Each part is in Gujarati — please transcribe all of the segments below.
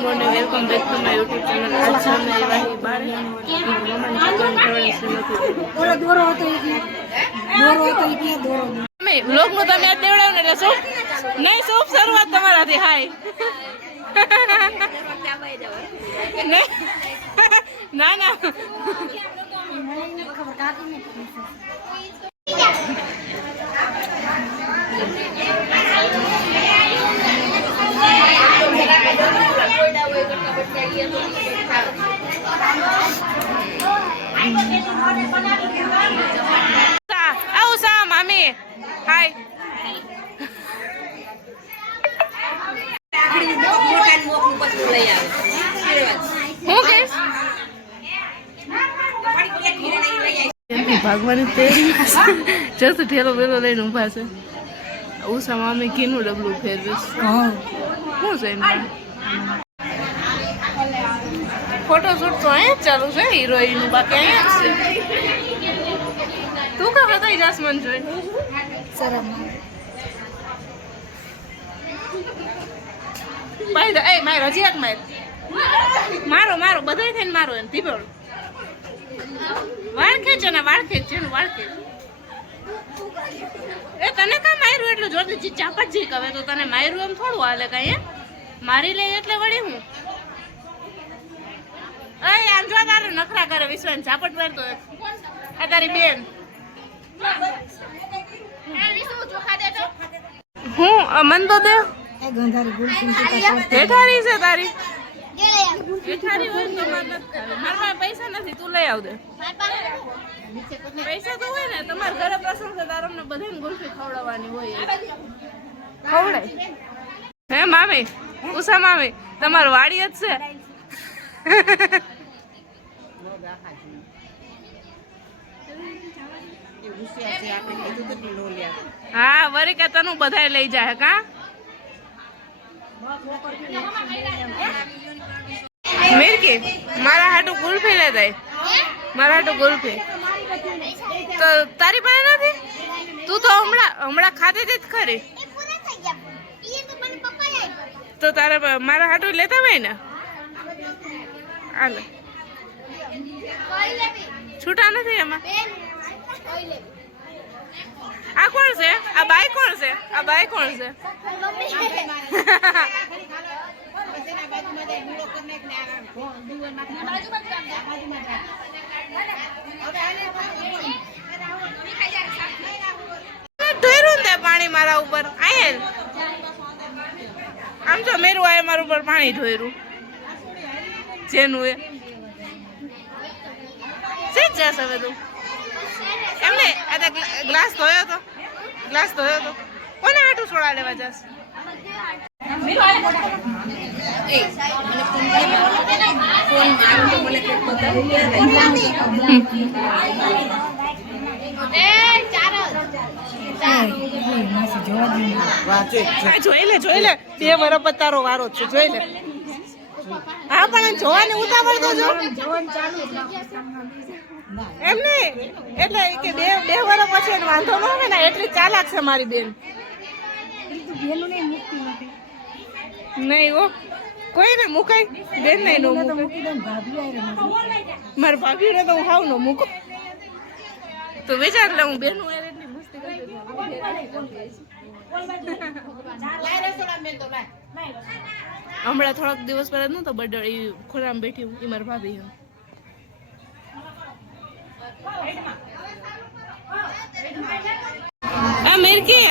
morning, welcome back to my YouTube channel. आज हमने वही बारे मम्मा चिकन खवड़े से નથી દોરો હતો એટલે મે વ્લોગ નો તમે આજ દેવડાવ ને એટલે શું નહીં શુભ શરૂઆત તમારાથી હાય ના ના ખબર કાકી ને આવો સા મામી હાય ભગવાન તેરી જસ ઠેલો વેલો લઈને ઉભા છે ઉષા મામી કીનું ડબલું ફેરવીશ શું છે એમાં ફોટોશૂટ તો અહીંયા ચાલુ છે હિરોઈન નું બાકી અહીંયા છે તું કા બતાઈ જાસ મન જોઈ શરમ ભાઈ એ મારો હજી એક મારો મારો બધાય થઈને મારો એમ ધીબળ વાળ ખેંચે ને વાળ ખેંચે ને વાળ ખેંચ એ તને કા માર્યું એટલું જોરથી ચાપટ જી કવે તો તને માર્યું એમ થોડું હાલે કઈ મારી લે એટલે વળી હું અય આમ જો તારે નખરા કરે વિશ્વાન ઝાપટ મારતો આ તારી બેન હું મન તો દે એ ગંધારી ગુલ હેઠારી છે તારી હેઠારી હોય તો મારા પૈસા નથી તું લઈ આવ દે પૈસા તો હોય ને તમારા ઘરે પ્રસંગ છે તાર અમને બધાને ગુલ્ફી ખવડાવવાની હોય ખવડાય હે મામી ઉષા મામી તમારું વાડી જ છે હા વરી કે તનું બધા લઈ જાય કા મિરકી મારા હાટુ ગુલ્ફી લે દે મારા હાટુ ગુલ્ફી તો તારી પાસે નથી તું તો હમણાં ખાતી હતી જ ખરી તો તારે મારા હાટુ લેતા હોય ને હાલે છૂટા નથી એમાં આ કોણ છે આ બાઈ કોણ છે આ બાઈ કોણ છે ઢોર્યું ને પાણી મારા ઉપર આયે આમ તો મેરું આયે મારા ઉપર પાણી ઢોર્યું જેનું એ સીધ જાસ હવે તું એમને આ ગ્લાસ ધોયો તો કોને હાટું સોડા લેવા જાસ જોઈ લે 2 વર્ષ પર તારો વારો છે જોઈ લે હા પણ જોવાની ઉતાવળ તો જો એમ નહીં એટલે કે બે વર્ષ પછી વાંધો ન આવે ને એટલી ચાલાક છે મારી બેન નહીં ઓ કોઈ ને મુકાય બેન નહીં નો મારી ભાભી ને તો હું હાવ નો મૂકો તો વિચાર લે હું બેન હું એટલી મસ્તી કરી હમણાં થોડાક દિવસ પહેલા નતો બર્થડે ખોરામાં બેઠી એ મારી ભાભી આ મિરકી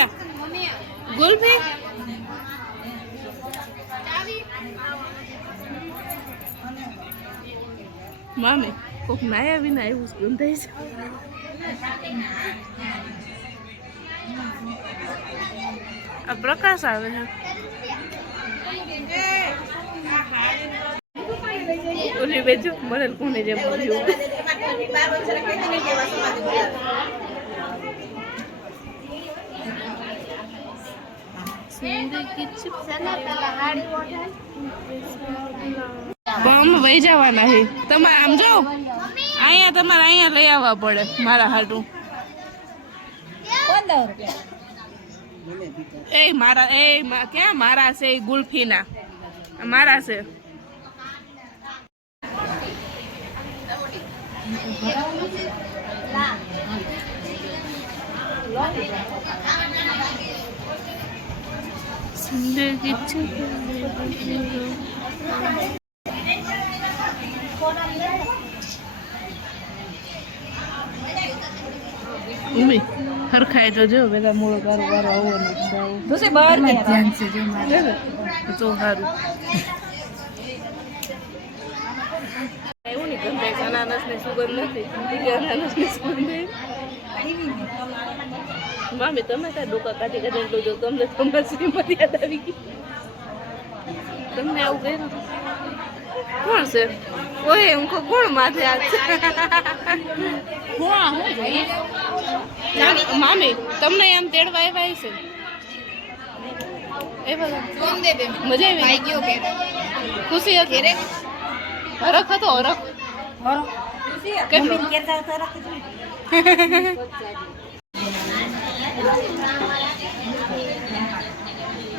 ગુલ્ફી મામી કોક નાયા વિના એવું ગંધાય છે આ પ્રકાશ આવે છે ઓલી બેજો મને કોને જેમ બોલ્યું બમ વહી જવાના છે તમારે આમ જો અહીંયા તમારે અહીંયા લઈ આવવા પડે મારા હાટું 15 રૂપિયા એ મારા ક્યાં મારા છે ગુલ્ફીના મારા છે जिंदगी ઉમી હરખાય તો જો બધા મૂળ કારોબાર આવો ને તો સે બહાર ધ્યાન છે જો મારે તો સારું એવું નહીં ગમે અનાનસ ની સુગંધ નથી અનાનસ ની સુગંધ મામી તમે ત્યાં ડોકા કાઢી કાઢીને લોજો તમને તમારી મર્યાદ આવી ગઈ તમને આવું કર્યું કોણ છે ઓય હું કોણ માથે આજ મામી તમને એમ તેડવા આવ્યા છે એ બધા મજા આવી ગયો ખુશી હતી રે હરખ હતો હરખ કેટલો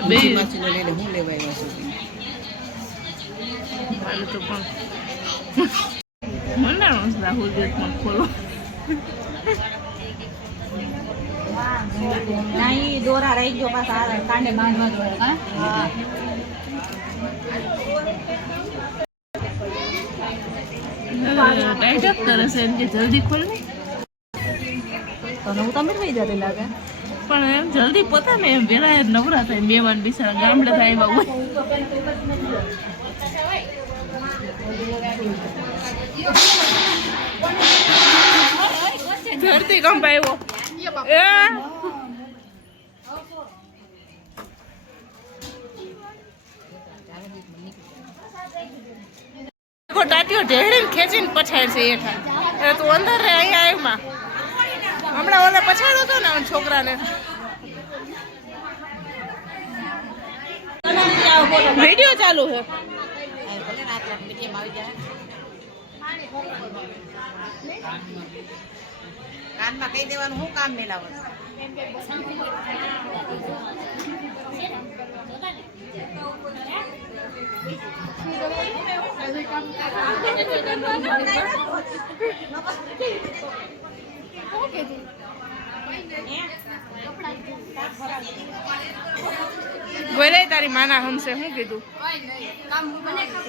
બે હું લેવાય તો પણ મંડાણો રાહુલ ગેટ પણ ખોલો નહીં દોરા રહી ગયો પાછા કાંડે બાંધવા દોરા હા ટાઈટ અપ કરે છે એમ કે જલ્દી ખોલ ને તો હું તમે થઈ જતી લાગે પણ એમ જલ્દી પોતાને એમ વેરા નવરા થાય મેવાન બિચારા ગામડે થાય એવા હોય ધરતી કંપ આવ્યો ટાટીઓ ઢેડીને ખેંચીને પછાડ છે હેઠા તું અંદર રે અહીંયા એમાં હમણાં ઓલે પછાડ્યો હતો ને છોકરાને વિડીયો ચાલુ છે કાનમાં કહી દેવાનું હું કામ મેલાવું બોલે તારી માના હમસે શું કીધું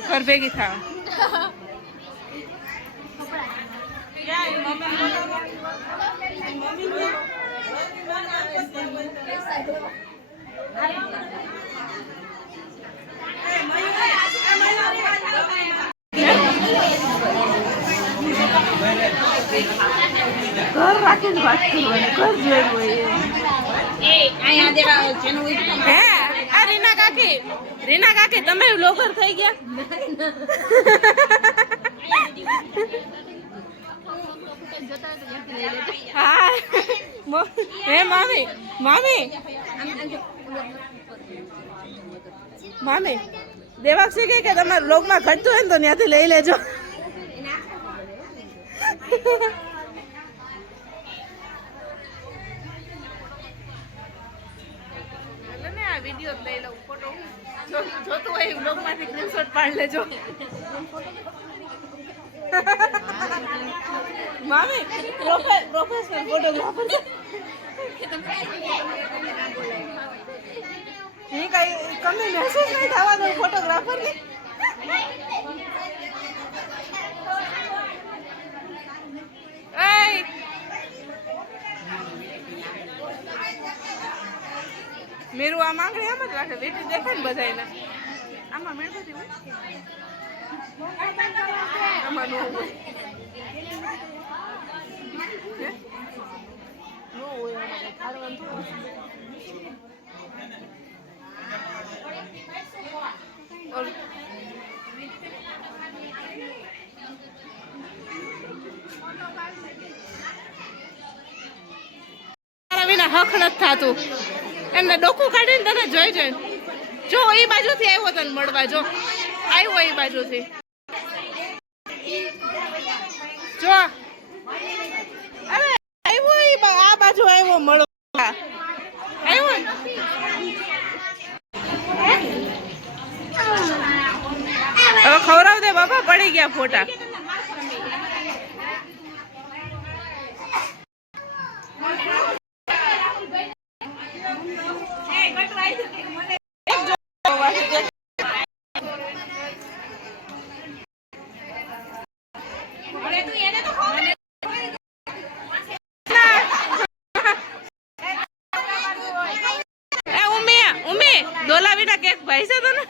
ઘર ભેગી થા ઘર રાખીને વાત કરવાની ઘર જોયું હોય હે આ રીના કાકી તમે લોગર થઈ ગયા હા હે મામી દેવાક્ષી કે તમારા લોગમાં ઘટતું હોય ને તો ત્યાંથી લઈ લેજો આ વિડીયો લઈ લઉં ફોટો જોતું હોય બ્લોગમાંથી સ્ક્રીનશોટ પાડી લેજો મામી પ્રોફેશનલ ફોટોગ્રાફર એ કઈ તમને મહેસૂસ નહીં થવા દો ફોટોગ્રાફર ને મેરું આ માંગણી આમ જ રાખે બેટી દેખે ને બધાને આમાં મેળવતી હોય આમાં નો હોય નો હોય આમાં ખાડવાનું થોડું વિના હક નથી થતું એમને ડોકું કાઢીને તને જોઈ જોઈ જો એ બાજુથી આવ્યો તને મળવા જો આવ્યો એ બાજુથી જો અરે આવ્યો આ બાજુ આવ્યો મળવા આવ્યો હવે ખવડાવ દે બાપા પડી ગયા ફોટા એ ઉમી દોલાવીના કેક ભાઈ છે તને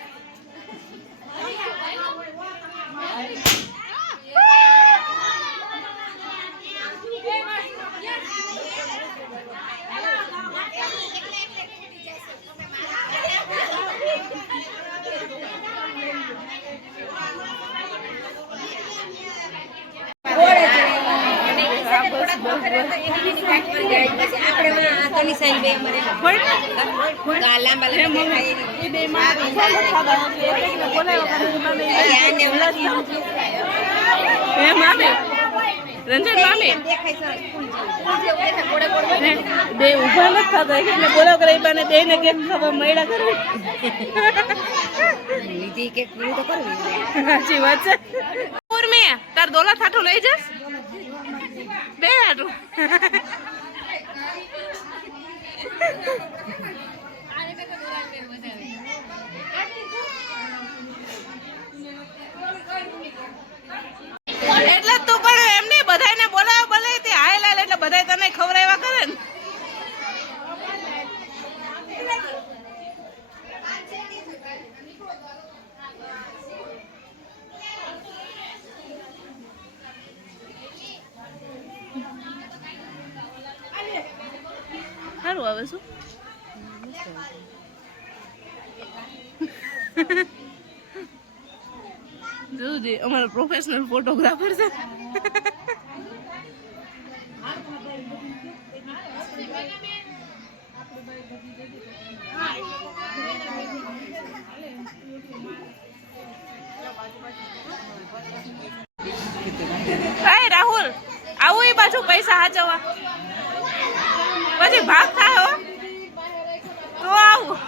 રંજન મામી બે ઉભા નથી થતા એટલે બોલાવ કરે બાને બે ને કેક ખાવા મળ્યા કરે સાચી વાત છે ઉર્મી તાર દોલા થાઠું લઈ જશ બે હાટું એટલે તું પણ એમને બધાને બોલાવ બોલે તે હાય લાલ એટલે બધા તને ખવડાવ્યા કરે ને સારું આવે શું જોજે અમારો પ્રોફેશનલ ફોટોગ્રાફર છે હાય રાહુલ આવું એ પાછું પૈસા હાચવવા પછી ભાગ થાય તો આવું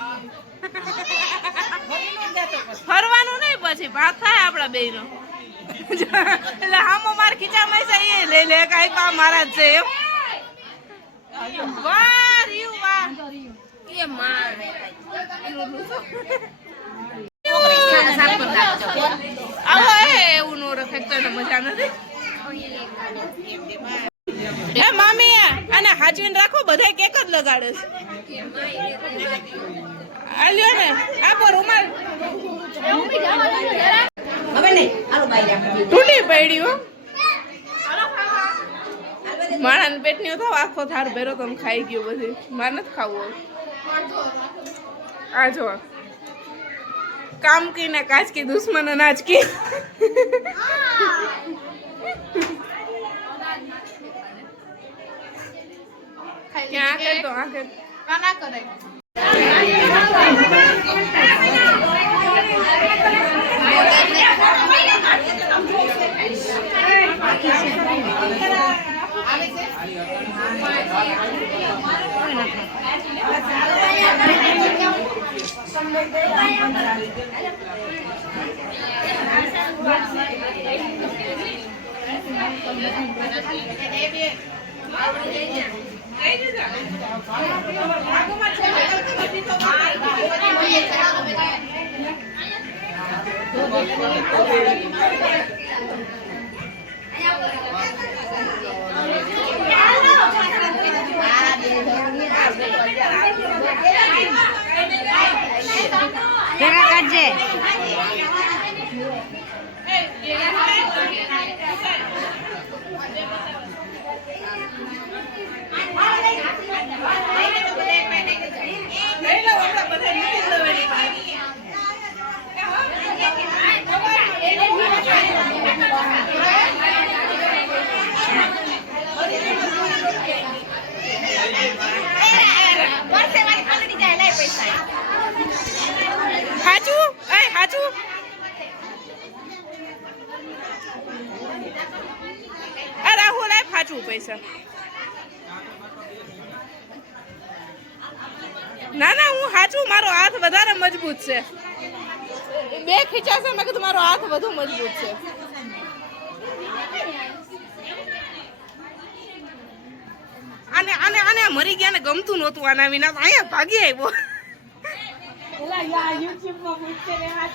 ફરવાનું નહીં પછી ભાગ થાય આપડા બે નો એટલે હામો માર ખીચામાં છે એ લઈ લે કઈ પા મારા જ છે એમ વાહ રીયું વાહ એ માર આવો એવું નો રખે તો મજા નથી એ મામી અને હાચવીને રાખો બધા કેક જ લગાડે છે આલ્યો ને આપો રૂમાલ હવે નહીં આલો બાઈ તૂટી પડી હો માણસ પેટની થાવ આખો થાર ભેરો તમે ખાઈ ગયો બધી માર નથી ખાવું આ જો काम की ना काज की दुश्मन अनाज की क्या कर तो आकर खाना करे पैसा ना ना हूँ हाचू मारो हाथ वधारे मजबूत छे बे खींचा से मैं तुम्हारो हाथ વધુ મજબૂત છે આને આને આને મરી ગયા ને ગમતું નહોતું આના વિના અહીંયા ભાગી આવ્યો ઓલા યા YouTube માં પૂછતે રે આજ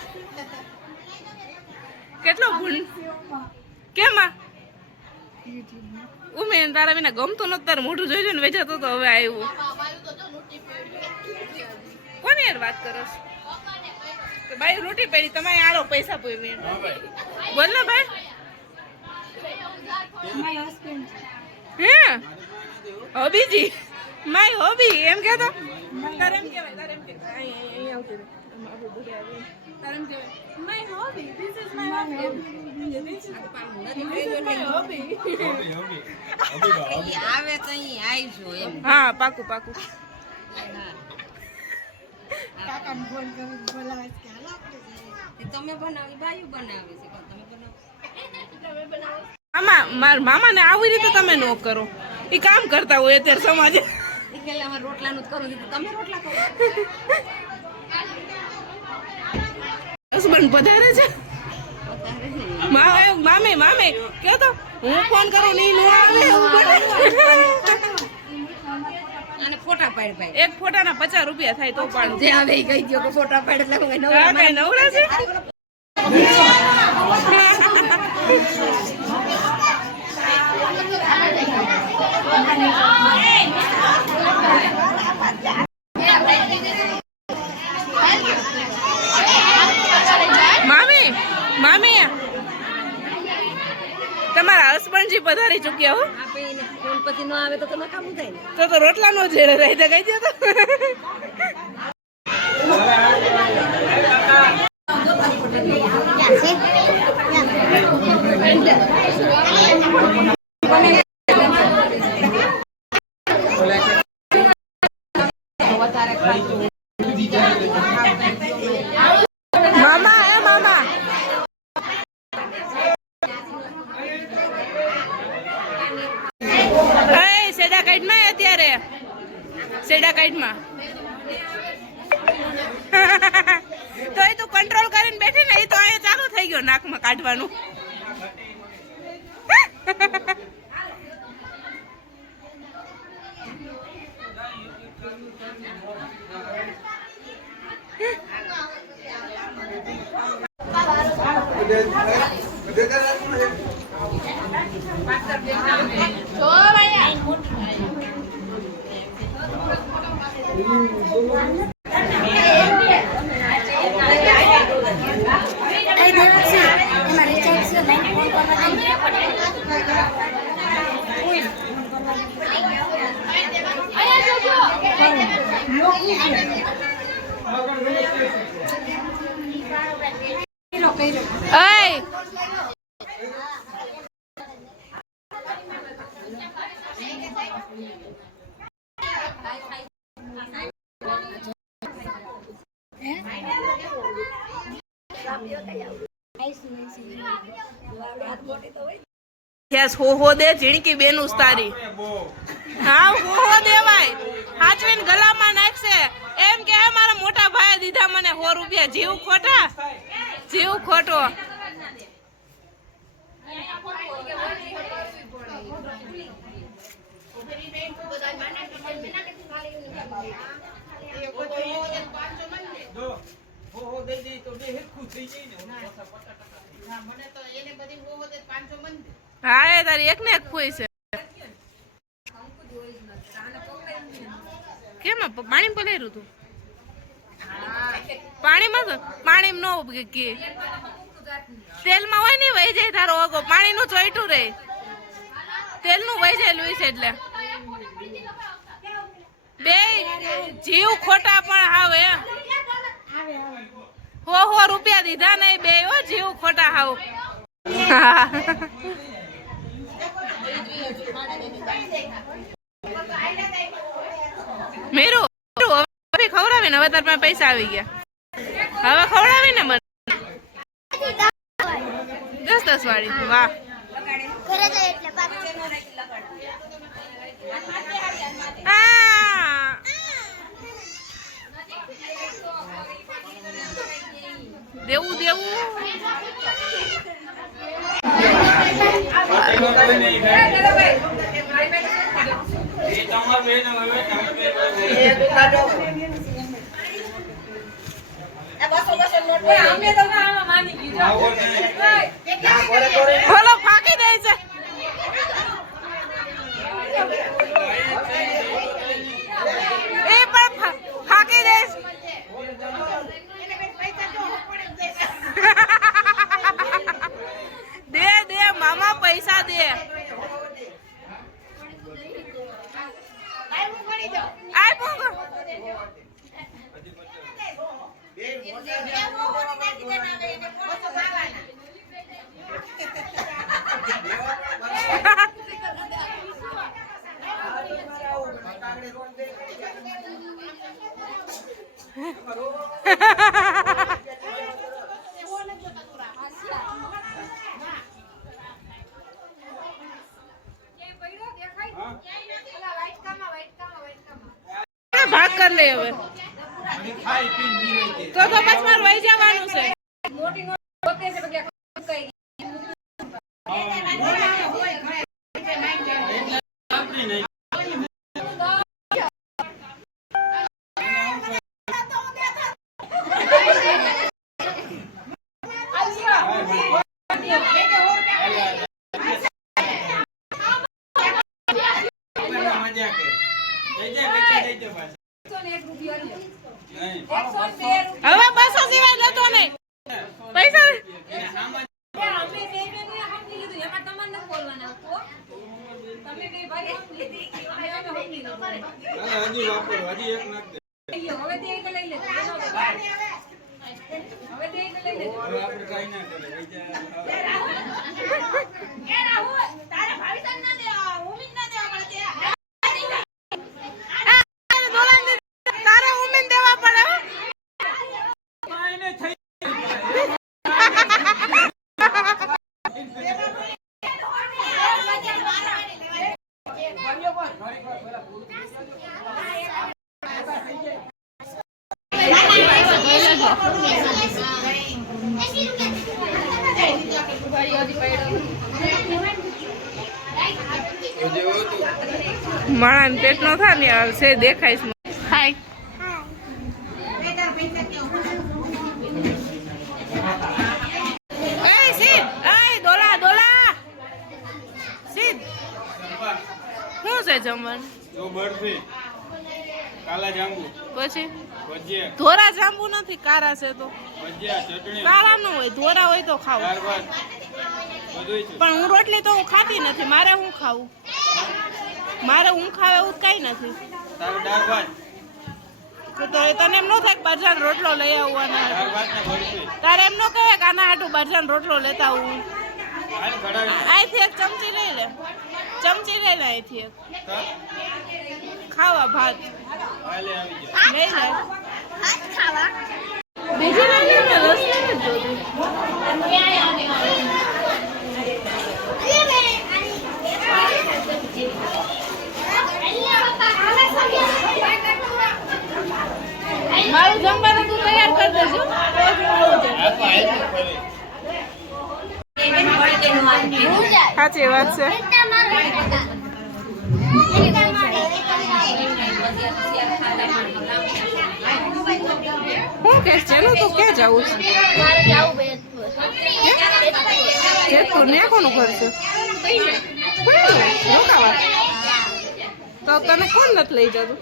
કેટલો ગુણ કેમાં ઉમેન તારા વિના ગમતું નતું, તારું મોઢું જોઈ ને વેચાતો તો હવે આવ્યું. કોની યાર વાત કરો છો? ભાઈ રોટી પડી, તમારે આલો પૈસા પૂરી. બોલ ને ભાઈ. હે હોબીજી માય હોબી એમ કહેતો? તારે એમ કહેવાય, તારે એમ કહેવાય. અહીં આવતી રહે. તારે એમ કહેવાય my hobby, this is my hobby. આવે તો અહીં આવજો એમ. હા પાકું પાકું. કાકાને ફોન કરી બોલાવે કે હાલો તમે બનાવી, બાયુ બનાવે છે. તમે બનાવો. મારા મામાને આવી રીતે તમે ન કરો. એ કામ કરતા હોય અત્યારે સમાજે. રોટલાનું જ કરું, તમે રોટલા કરો. હસબન્ડ પધારે છે. મામે મામે કહો તો હું ફોન કરું નહીં નો આવે એવું બને. અને ફોટા પાડ ભાઈ, એક ફોટાના 50 રૂપિયા થાય તો પાડ. જે આવે એ કહી દો કે ફોટા પાડ એટલે હું હા કઈ નવરા છે. મામી મામી તમારા હસબન્ડજી પધારી ચૂક્યા હો. ફોન પછી ન આવે તો તમે કામ થાય ને. તો રોટલા નો જેડે રહી દે કહી દે તો. મામા એ મામા સેડા કાઈટમાં અત્યારે સેડા કાઈટમાં તો એ તું કંટ્રોલ કરીને બેઠી ને, એ તો અહીંયા ચાલુ થઈ ગયો નાકમાં કાઢવાનું. હો દે ઝીણકી બેન ઉસ્તારી. હા હો દેવાય, હાચવીને ગલામાં નાખશે એમ કે મારા મોટા ભાઈ દીધા મને 100 રૂપિયા. જીવ ખોટા, જીવ ખોટો. હા એ તારી એક ને એક ફૂઈ છે. કેમ પાણી પલાર્યું તું? પાણીમાં તો પાણી નો કે તેલમાં હોય ને વહી જાય તારો ઓગો. પાણી નું ચોઈટું રહે, તેલ નું વહી જાય છે એટલે બે જીવ ખોટા. પણ હાવ 100 રૂપિયા દીધા નહીં બે હો, જીવ ખોટા હાવ. મેરું હવે ખવડાવી ને, હવે તાર પાસે પૈસા આવી ગયા. હવે ખવડાવી ને મને 10 વાળી. વાહ દેવું દેવું. બોલો ફાકી દે છે. એ પણ ફાકી દઈશ. દે દે મામા પૈસા દે. ભાગ કર લે હવે. તો બસ મારે વહી જવાનું છે. હવે 200 સિવાય લેતો નહીં. પૈસા તારે ઉમીન દેવા પડે. માણસ પેટ નો થાય ને છે દેખાઈશ. હાય એ સીધ એ દોલા દોલા સીધ. શું છે જમવાનું? જો બરફી, કાલા જાંબુ, પછી ભજીયા, ધોરા જાંબુ નથી, કારા છે તો. ભજીયા, ચટણી, કારા ન હોય, ધોરા હોય તો ખાવ. દાળ ભાત, બધુંય છે. પણ હું રોટલી તો હું ખાતી નથી. મારે હું ખાવું? મારે હું ખાવ એવું કઈ નથી. તારે દાળ ભાત, તો એ તને એમ ન થાય કે બાજરાનો રોટલો લઈ આવવાના. દાળ ભાત ને બરફી. તારે એમ ન કહેવાય કે આના હાટું બાજરાનો રોટલો લેતા આવું. હાલ કઢાવી અહીંથી એક ચમચી લઈ લે. ચમચી લઈ લે અહીંથી એક. તો ખાવા ભાત હાલે આવી જાય. લઈ લે. બીજી લઈ લે ને, રસ નથી જોતી. મારું જમવાનું તું તૈયાર કરી દેજો. સાચી વાત છે. હું કે ચેલું તું ક્યાં જવું છે? જેતપુર ને કોનું ઘર છે? રોકાવા. તો તને કોણ નથી લઈ જતું?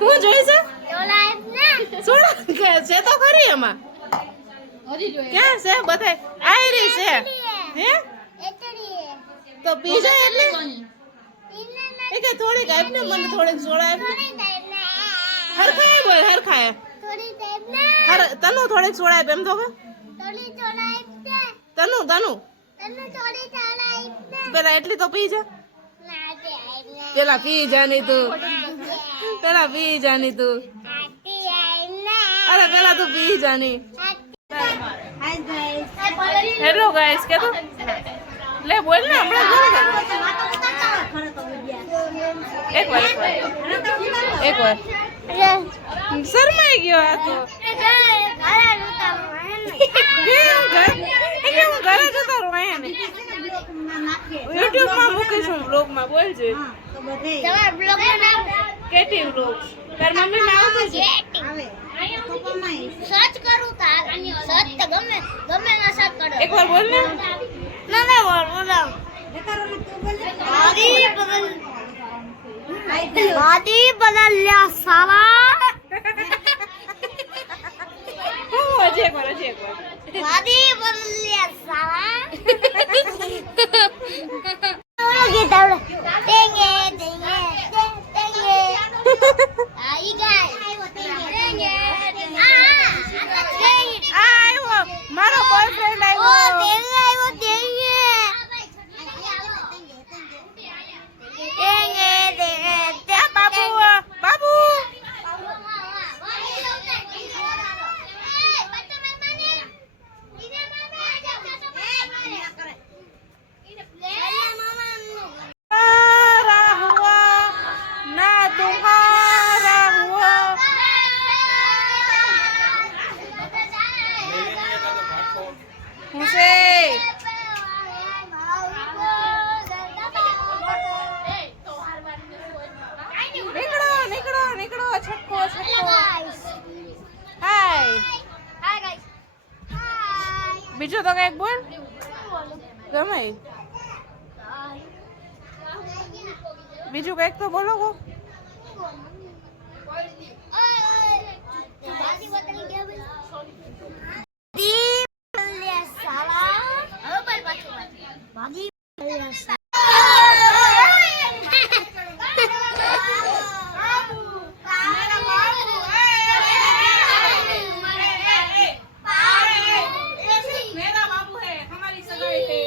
હું જોઈ છે છે તો ખરી એમાં. ક્યાં છે બધાય? આયરી છે હે? તો પીઝા એટલે એ કે થોડીક આપ ને, મને થોડીક સોડા આપ. હરખાય બોલ, હરખાય. તનુ થોડીક સોડા આપ એમ તો કે. તનુ તનુ પેલા એટલી તો પી જા. પેલા પી જાની તું. પેલા પી જાની તું. અરે પેલા તું પી જાની. હેલો ગાઈસ કે તો લે બોલ ને હમણાં બોલ. એક વાર શરમાઈ ગયો આ તો. હું ઘરે જતો રહું અહીંયા યુટ્યુબ માં મૂકીશું બ્લોગ માં. બોલજે કેટી બ્લોગ. તાર મમ્મી ને આવતું છે સર્ચ કરું તો સર્ચ તો ગમે ના સર્ચ કરો એકવાર બોલ ને ના બોલ દાદી બદલ્યા સાલા હું હજી એકવાર દાદી બદલ્યા સાલા ગીત આવડે ટેંગે ટેંગે ટેંગે આઈ ગાય ટેંગે આ આવ્યો મારો બોયફ્રેન્ડ આવ્યો ટેંગે આવ્યો ટેંગે આ બાબુ બાબુ तुम्हारा हुआ ना तुम्हारा हुआ मुझे निकलो निकलो निकलो छक्को छक्को हाय બીજું તો કઈક બોલ ગમે બીજું કઈક તો બોલો કો मेरा बाबू है हमारी सगाई है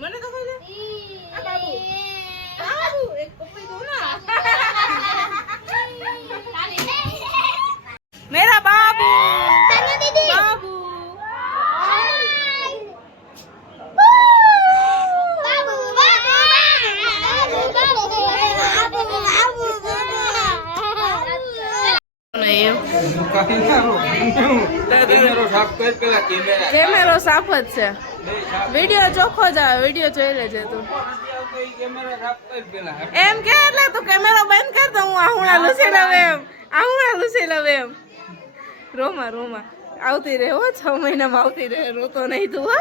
મને તો કહો આ બાબુ બાબુ એક પપ્પી દો ના मेरा बाबू बाबू કેમેરો સાફ જ છે વિડિયો ચોખ્ખો જ આવે વિડિયો જોઈ લેજે તું એમ કે એટલે તું કેમેરો બંધ કર તો હું આહુણા લૂસી લઉં એમ રોમા રોમા આવતી રહે હો 6 મહિનામાં આવતી રહે રોતો નહીં તું હો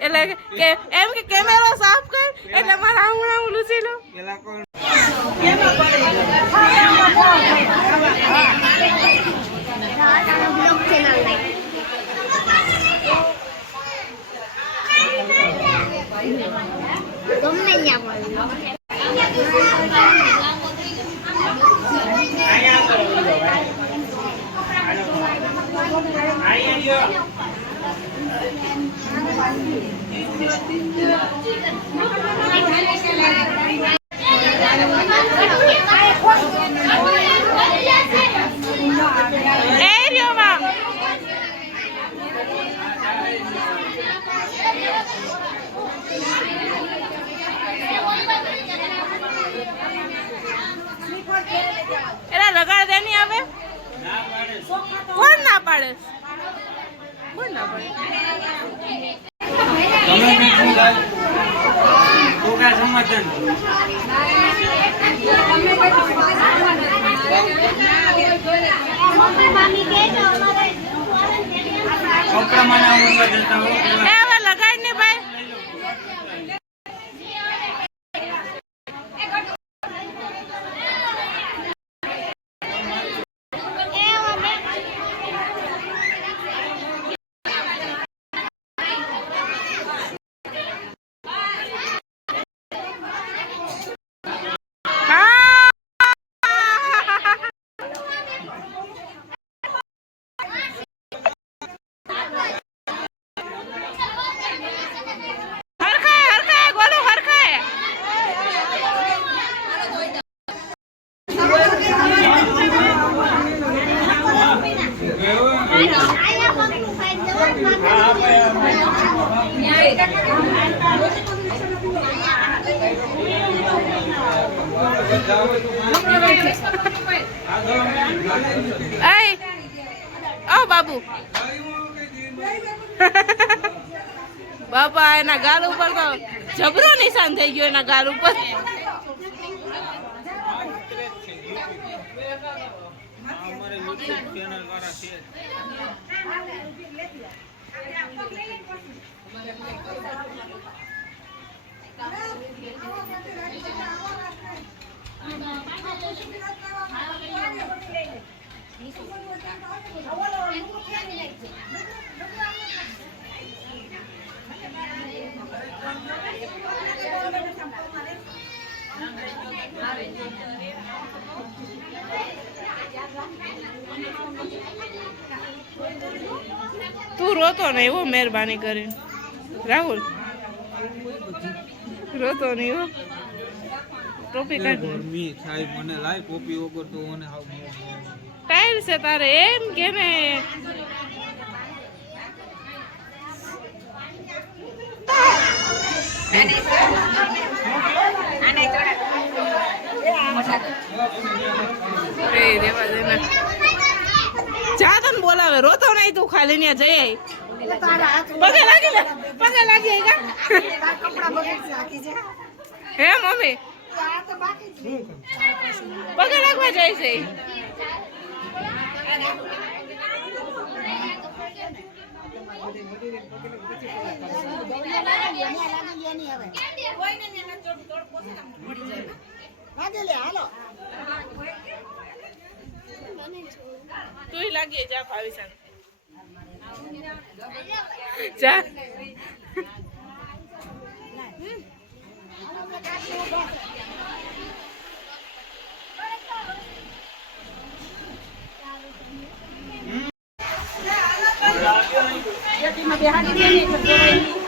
એટલે કે એમ કે કેમેરો સાફ કર એટલે મારા આહુણા હું લૂસી લઉં એલા લગાડ દે નહીં આવે કોણ ના પાડે તમે મીઠું લાવ તું કા સમાધાન કપડા મને આવું જતા હો એ હવે લગાડ ને ભાઈ Ay, oh babu. બાપા એના ગાલ ઉપર તો જબરો નિશાન થઈ ગયો એના ગાલ ઉપર. અમારે YouTube ચેનલ વાળા છે. તું રોતો નહીં હો, મહેરબાની કરીને. રાહુલ રોતો નહીં હો. ટોપી કાઢ. ગરમી થાય મને લાય કોપી વગર તો મને હાવ ટાઈમ છે તારે એમ કે ને. એ રેવા દે ને. જા તને બોલાવે, રોતો નહીં તું, ખાલી ને જઈ આઈ. પગે લાગી લે, પગે લાગી આઈ કા. હે મમ્મી પગે લાગવા જાય છે. તું લાગી જા ભાવિસા જા. બેહાડી